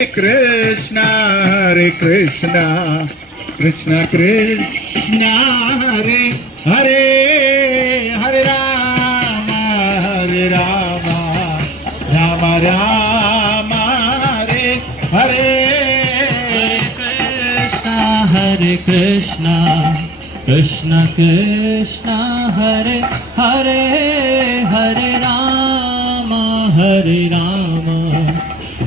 Krishna Hare Krishna Krishna Krishna Hare Hare Hare Rama Hare Rama Rama Rama Hare Hare Hare Krishna Krishna Krishna Hare Hare Hare Rama Hare Rama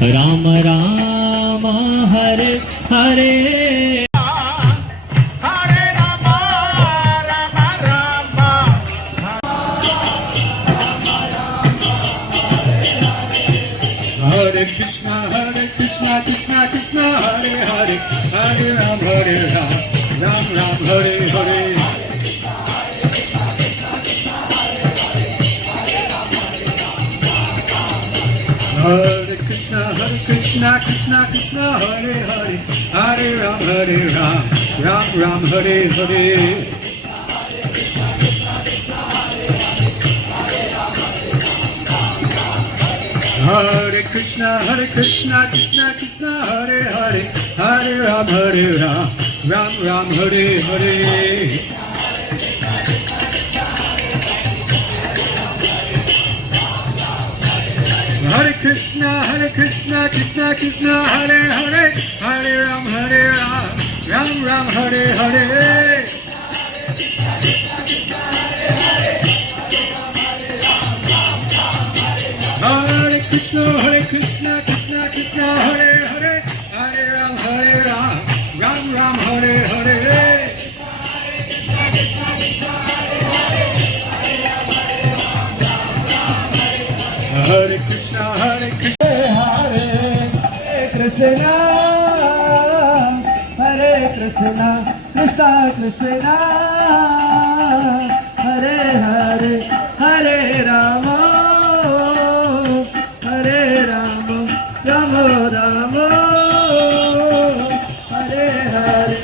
Rama Rama Hare Hare Hare Krishna Krishna Krishna Hare Hare Hare Ram Ram Ram Hare Hare Hare Krishna Krishna Krishna Hare Hare Hare Ram Ram Ram Hare Hare Hare Krishna Krishna Krishna Hare Hare Hare Ram Ram Hare Hare Hare Krishna Krishna Krishna Hare Hare Hare Ram Ram Hare Hare Hare Krishna Krishna Krishna Hare Hare Hare Ram Ram Hare Hare Hare Krishna Hare Krishna Hare Krishna Krishna Krishna Hare Hare Hare Rama Hare Rama Rama Rama Hare Hare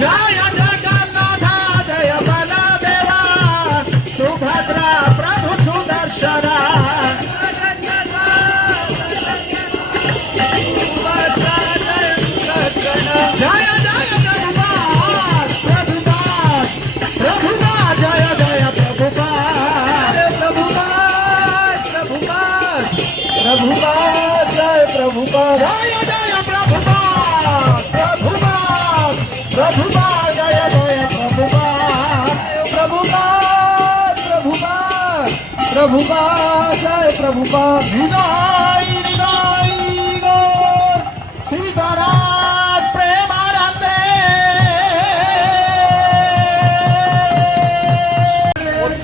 Jaya Jagannatha Jaya Baladeva Subhadra Prabhu Sudarshana Jaya Jaya Prabhupada Prabhupada Jaya Jaya Prabhupada Prabhupada Jai Prabhupada Jaya Jaya Prabhupada Prabhupada Jaya Jaya Prabhupada Prabhupada Jai Prabhupada Hridai Hridai Gaur Sitaram Premanande Hare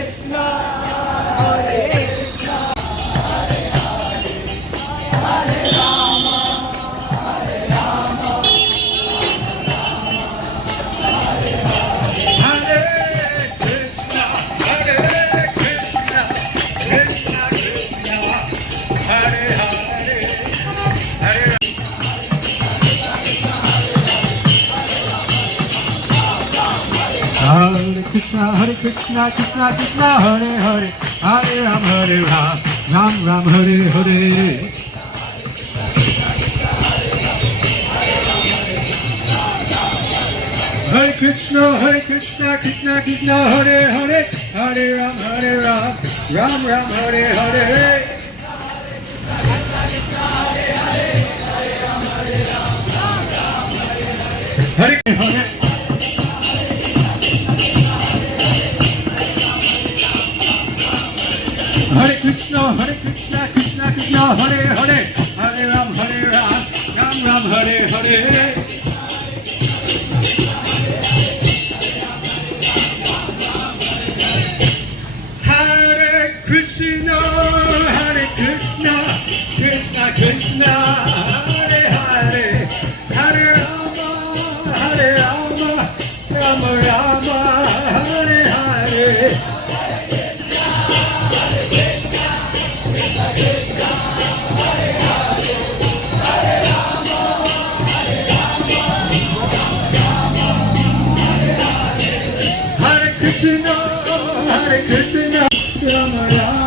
Krishna Hare Krishna Hare Rama Hare Rama Hare Krishna Krishna Krishna Hare Hare Hare Hare Krishna Krishna Hare Hare Hare Ram Ram Hare Hare Hare Krishna Krishna Hare Hare Hare Ram Ram Hare Hare Hare Hare Hare Krishna Krishna Hare Hare Hare Ram Ram Hare Hare Hare Krishna, Hare Krishna, Krishna Krishna, Hare Hare, Hare Rama, Hare Rama, Rama Rama, Hare Hare. Hare Krishna, Rama Rama.